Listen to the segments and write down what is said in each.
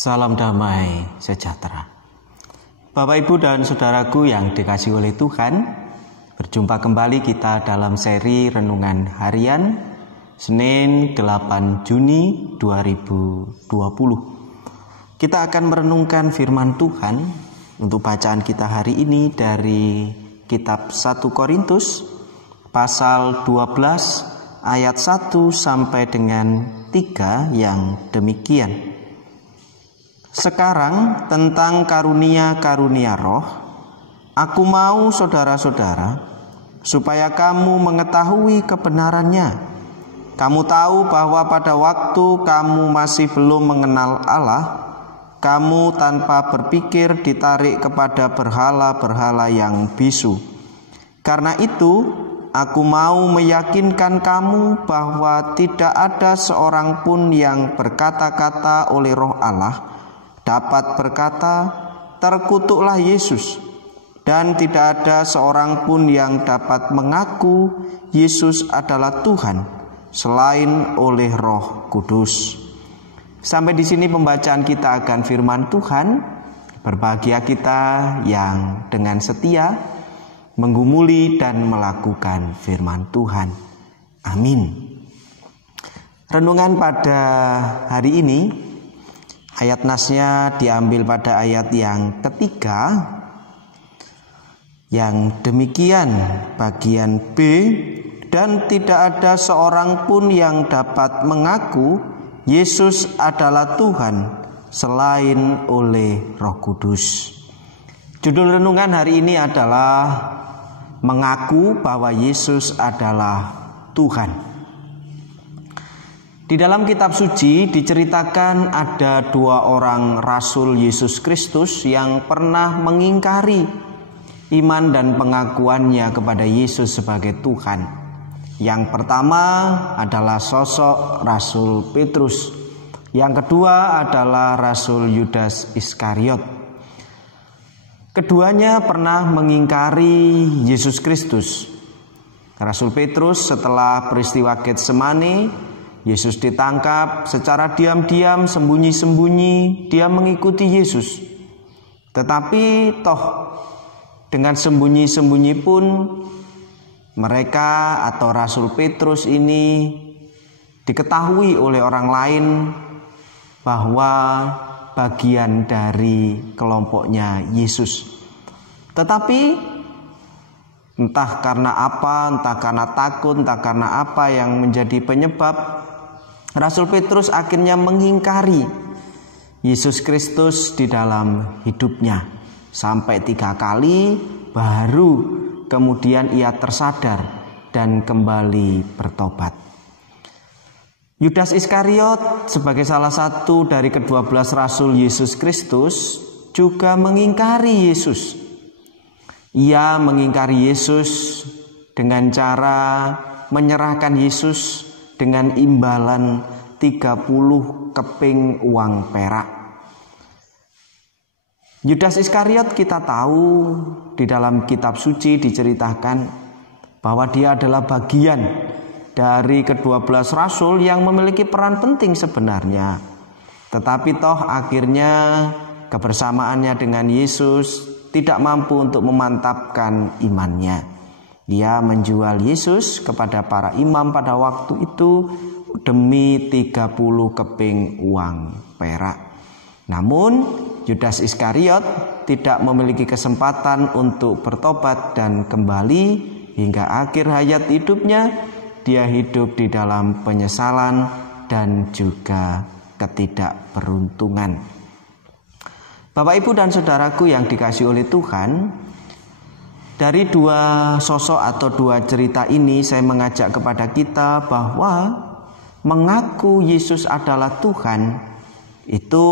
Salam damai sejahtera. Bapak, Ibu, dan saudaraku yang dikasihi oleh Tuhan, berjumpa kembali kita dalam seri Renungan Harian Senin 8 Juni 2020. Kita akan merenungkan firman Tuhan. Untuk bacaan kita hari ini dari kitab 1 Korintus pasal 12 ayat 1 sampai dengan 3 yang demikian. Sekarang tentang karunia-karunia roh, aku mau saudara-saudara, supaya kamu mengetahui kebenarannya. Kamu tahu bahwa pada waktu kamu masih belum mengenal Allah, kamu tanpa berpikir ditarik kepada berhala-berhala yang bisu. Karena itu, aku mau meyakinkan kamu bahwa tidak ada seorang pun yang berkata-kata oleh Roh Allah dapat berkata, terkutuklah Yesus, dan tidak ada seorang pun yang dapat mengaku Yesus adalah Tuhan selain oleh Roh Kudus. Sampai di sini pembacaan kita akan firman Tuhan. Berbahagia kita yang dengan setia menggumuli dan melakukan firman Tuhan. Amin. Renungan pada hari ini, ayat nasnya diambil pada ayat yang ketiga, yang demikian bagian B, dan tidak ada seorang pun yang dapat mengaku Yesus adalah Tuhan selain oleh Roh Kudus. Judul renungan hari ini adalah mengaku bahwa Yesus adalah Tuhan. Di dalam kitab suci diceritakan ada dua orang Rasul Yesus Kristus yang pernah mengingkari iman dan pengakuannya kepada Yesus sebagai Tuhan. Yang pertama adalah sosok Rasul Petrus. Yang kedua adalah Rasul Yudas Iskariot. Keduanya pernah mengingkari Yesus Kristus. Rasul Petrus setelah peristiwa Getsemani, Yesus ditangkap secara diam-diam, sembunyi-sembunyi, dia mengikuti Yesus. Tetapi toh dengan sembunyi-sembunyi pun mereka atau Rasul Petrus ini diketahui oleh orang lain bahwa bagian dari kelompoknya Yesus. Tetapi entah karena apa, entah karena takut, entah karena apa yang menjadi penyebab, Rasul Petrus akhirnya mengingkari Yesus Kristus di dalam hidupnya. Sampai 3 kali baru kemudian ia tersadar dan kembali bertobat. Yudas Iskariot sebagai salah satu dari ke-12 Rasul Yesus Kristus juga mengingkari Yesus. Ia mengingkari Yesus dengan cara menyerahkan Yesus dengan imbalan 30 keping uang perak. Yudas Iskariot kita tahu di dalam kitab suci diceritakan bahwa dia adalah bagian dari ke-12 Rasul yang memiliki peran penting sebenarnya. Tetapi toh akhirnya kebersamaannya dengan Yesus tidak mampu untuk memantapkan imannya. Dia menjual Yesus kepada para imam pada waktu itu demi 30 keping uang perak. Namun Yudas Iskariot tidak memiliki kesempatan untuk bertobat dan kembali hingga akhir hayat hidupnya. Dia hidup di dalam penyesalan dan juga ketidakberuntungan. Bapak, Ibu, dan saudaraku yang dikasihi oleh Tuhan, dari dua sosok atau dua cerita ini saya mengajak kepada kita bahwa mengaku Yesus adalah Tuhan itu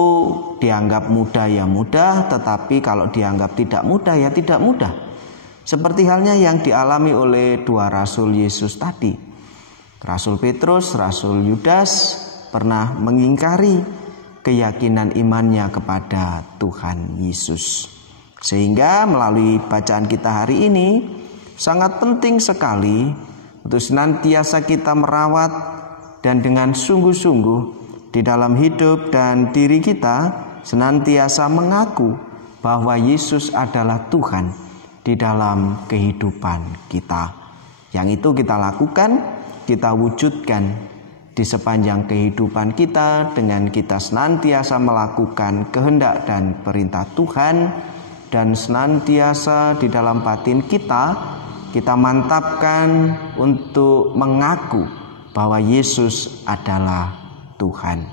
dianggap mudah ya mudah, tetapi kalau dianggap tidak mudah ya tidak mudah. Seperti halnya yang dialami oleh dua Rasul Yesus tadi. Rasul Petrus, Rasul Yudas pernah mengingkari keyakinan imannya kepada Tuhan Yesus. Sehingga melalui bacaan kita hari ini sangat penting sekali untuk senantiasa kita merawat dan dengan sungguh-sungguh di dalam hidup dan diri kita senantiasa mengaku bahwa Yesus adalah Tuhan di dalam kehidupan kita. Yang itu kita lakukan, kita wujudkan di sepanjang kehidupan kita dengan kita senantiasa melakukan kehendak dan perintah Tuhan, dan senantiasa di dalam batin kita mantapkan untuk mengaku bahwa Yesus adalah Tuhan.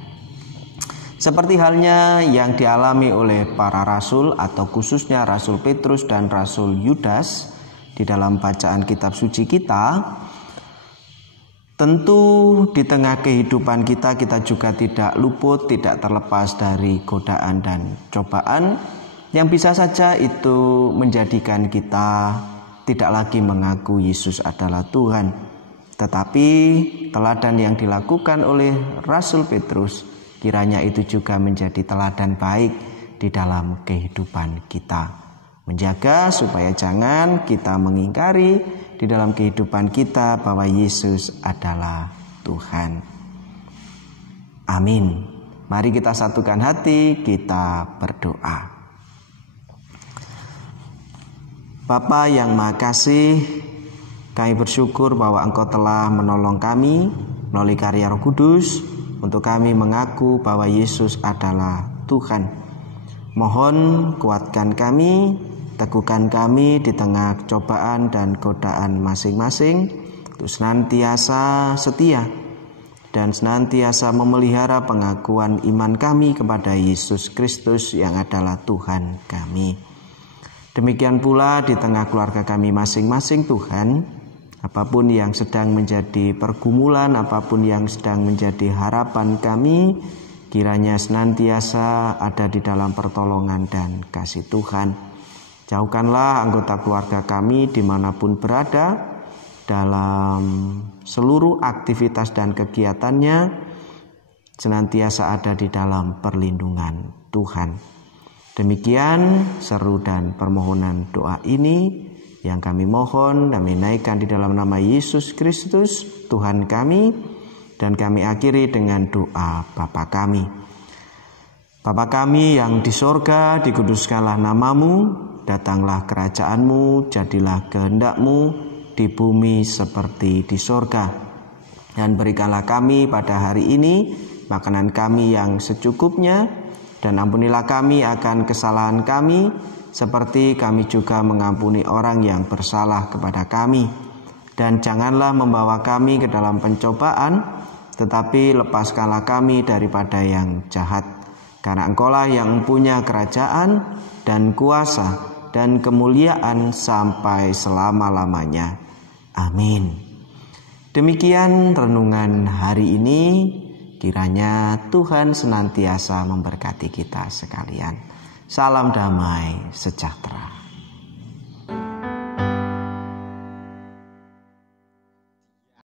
Seperti halnya yang dialami oleh para rasul atau khususnya Rasul Petrus dan Rasul Yudas di dalam bacaan kitab suci kita, tentu di tengah kehidupan kita juga tidak luput, tidak terlepas dari godaan dan cobaan yang bisa saja itu menjadikan kita tidak lagi mengaku Yesus adalah Tuhan. Tetapi teladan yang dilakukan oleh Rasul Petrus kiranya itu juga menjadi teladan baik di dalam kehidupan kita. Menjaga supaya jangan kita mengingkari di dalam kehidupan kita bahwa Yesus adalah Tuhan. Amin. Mari kita satukan hati, kita berdoa. Bapa yang Maha Kasih, kami bersyukur bahwa Engkau telah menolong kami melalui karya Roh Kudus untuk kami mengaku bahwa Yesus adalah Tuhan. Mohon kuatkan kami, teguhkan kami di tengah cobaan dan godaan masing-masing untuk senantiasa setia dan senantiasa memelihara pengakuan iman kami kepada Yesus Kristus yang adalah Tuhan kami. Demikian pula di tengah keluarga kami masing-masing Tuhan, apapun yang sedang menjadi pergumulan, apapun yang sedang menjadi harapan kami, kiranya senantiasa ada di dalam pertolongan dan kasih Tuhan. Jauhkanlah anggota keluarga kami dimanapun berada dalam seluruh aktivitas dan kegiatannya, senantiasa ada di dalam perlindungan Tuhan. Demikian seru dan permohonan doa ini yang kami mohon dan menaikkan di dalam nama Yesus Kristus Tuhan kami, dan kami akhiri dengan doa Bapa kami. Bapa kami yang di sorga, dikuduskanlah namamu, datanglah kerajaanmu, jadilah kehendak-mu di bumi seperti di sorga. Dan berikanlah kami pada hari ini makanan kami yang secukupnya, dan ampunilah kami akan kesalahan kami, seperti kami juga mengampuni orang yang bersalah kepada kami. Dan janganlah membawa kami ke dalam pencobaan, tetapi lepaskanlah kami daripada yang jahat. Karena Engkaulah yang punya kerajaan dan kuasa dan kemuliaan sampai selama-lamanya. Amin. Demikian renungan hari ini. Kiranya Tuhan senantiasa memberkati kita sekalian. Salam damai sejahtera.